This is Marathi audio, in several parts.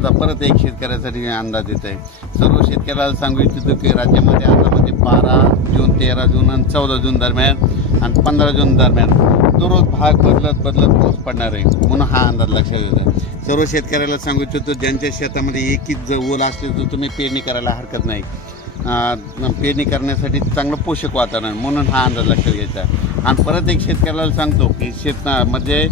आमचा परत एक शेतकऱ्यासाठी अंदाज येत आहे। सर्व शेतकऱ्याला सांगू इच्छितो की राज्यामध्ये आता 12 जून, 13 जून आणि 14 जून दरम्यान आणि 15 जून दरम्यान दररोज भाग बदलत पाऊस पडणार आहे, म्हणून हा अंदाज लक्षात येतो। सर्व शेतकऱ्याला सांगू इच्छितो ज्यांच्या शेतामध्ये एकच ओल असले तर तुम्ही पेरणी करायला हरकत नाही। पेरणी करण्यासाठी चांगलं पोषक वातावरण, म्हणून हा अंदाज लक्षात घ्यायचा। आणि परत एक शेतकऱ्याला सांगतो की म्हणजे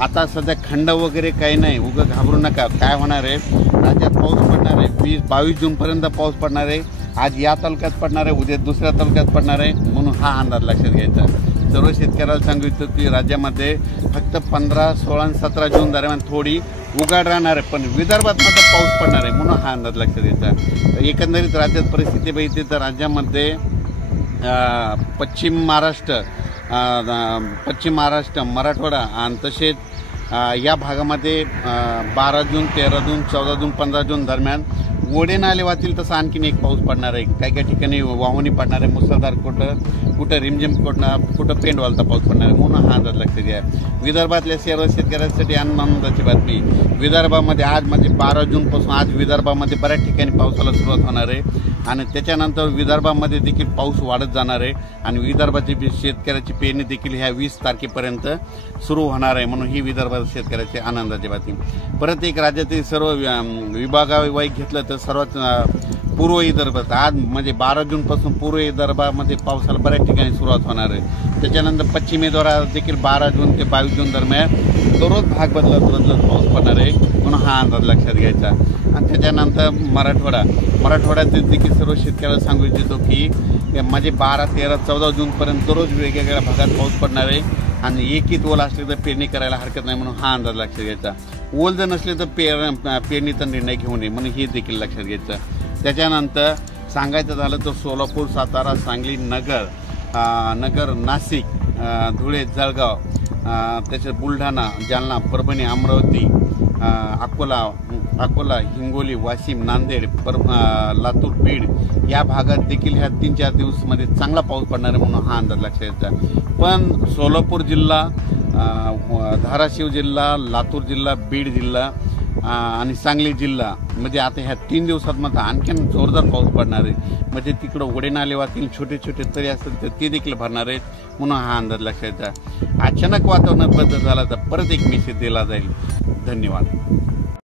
आता सध्या खंड वगैरे काही नाही, उगं घाबरू नका। काय होणार आहे, राज्यात पाऊस पडणार आहे, 22 जूनपर्यंत पाऊस पडणार आहे। आज या तालुक्यात पडणार आहे, उद्या दुसऱ्या तालुक्यात पडणार आहे, म्हणून हा अंदाज लक्षात घ्यायचा। सर्व शेतकऱ्याला सांगितलं की राज्यामध्ये फक्त 15, 16 आणि 17 जून दरम्यान थोडी उघाड राहणार आहे, पण विदर्भात मात्र पाऊस पडणार आहे, म्हणून हा अंदाज लक्षात घ्यायचा। एकंदरीत राज्यात परिस्थिती बघितली तर राज्यामध्ये पश्चिम महाराष्ट्र, मराठवाडा आणि तसेच या भागामध्ये 12 जून, 13 जून, 14 जून, 15 जून दरम्यान ओढे नाले वाहतील तसा आणखीन एक पाऊस पडणार आहे। काही काही ठिकाणी वाहुणी पडणार आहे, मुसळधार, कुठं रिमझिम, कुठं पेंड वालता पाऊस पडणार आहे, म्हणून हा अंदाज लक्षात घ्या। विदर्भातल्या सर्व शेतकऱ्यांसाठी आनंदाची बातमी, विदर्भामध्ये आज म्हणजे 12 जूनपासून आज विदर्भामध्ये बऱ्याच ठिकाणी पावसाला सुरुवात होणार आहे आणि त्याच्यानंतर विदर्भामध्ये देखील पाऊस वाढत जाणार आहे आणि विदर्भाची शेतकऱ्याची पेरणी देखील ह्या 20 तारखेपर्यंत सुरू होणार आहे, म्हणून ही विदर्भात शेतकऱ्याची आनंदाची बातमी। परत एक राज्यातील सर्व विभागावाईज घेतलं तर सर्वात पूर्व विदर्भात आज म्हणजे 12 जूनपासून पूर्व विदर्भामध्ये पावसाला बऱ्याच ठिकाणी सुरुवात होणार आहे। त्याच्यानंतर पश्चिम विदर्भात देखील 12 जून ते 22 जून दरम्यान दररोज भाग बदलत पाऊस पडणार आहे, म्हणून हा अंदाज लक्षात घ्यायचा। आणि त्याच्यानंतर मराठवाड्यात देखील सर्व शेतकऱ्याला सांगू इच्छितो की म्हणजे 12, 13, 14 जूनपर्यंत दररोज वेगवेगळ्या भागात पाऊस पडणार आहे आणि एकच ओल असले तर पेरणी करायला हरकत नाही, म्हणून हा अंदाज लक्षात घ्यायचा। ओल जर नसले तर पेरणीचा निर्णय घेऊ नये, म्हणून हे देखील लक्षात घ्यायचं। त्याच्यानंतर सांगायचं झालं तर सोलापूर, सातारा, सांगली, नगर, नाशिक, धुळे, जळगाव, त्याच्यात बुलढाणा, जालना, परभणी, अमरावती, अकोला, हिंगोली, वाशिम, नांदेड, लातूर, बीड या भागात देखील ह्या 3-4 दिवसामध्ये चांगला पाऊस पडणार आहे, म्हणून हा अंदाज लक्षात घ्यायचा। पण सोलापूर जिल्हा, धाराशिव जिल्हा, लातूर जिल्हा, बीड जिल्हा आणि सांगली जिल्हा म्हणजे आता ह्या 3 दिवसात मात्र आणखीन जोरदार पाऊस पडणार आहे, म्हणजे तिकडं ओढे नाले वाहतील, छोटे तरी असतील तर ते देखील भरणार आहेत, म्हणून हा अंदाज लक्षात घ्यायचा। अचानक वातावरणात बदल झाला तर परत एक मेसेज दिला जाईल। धन्यवाद।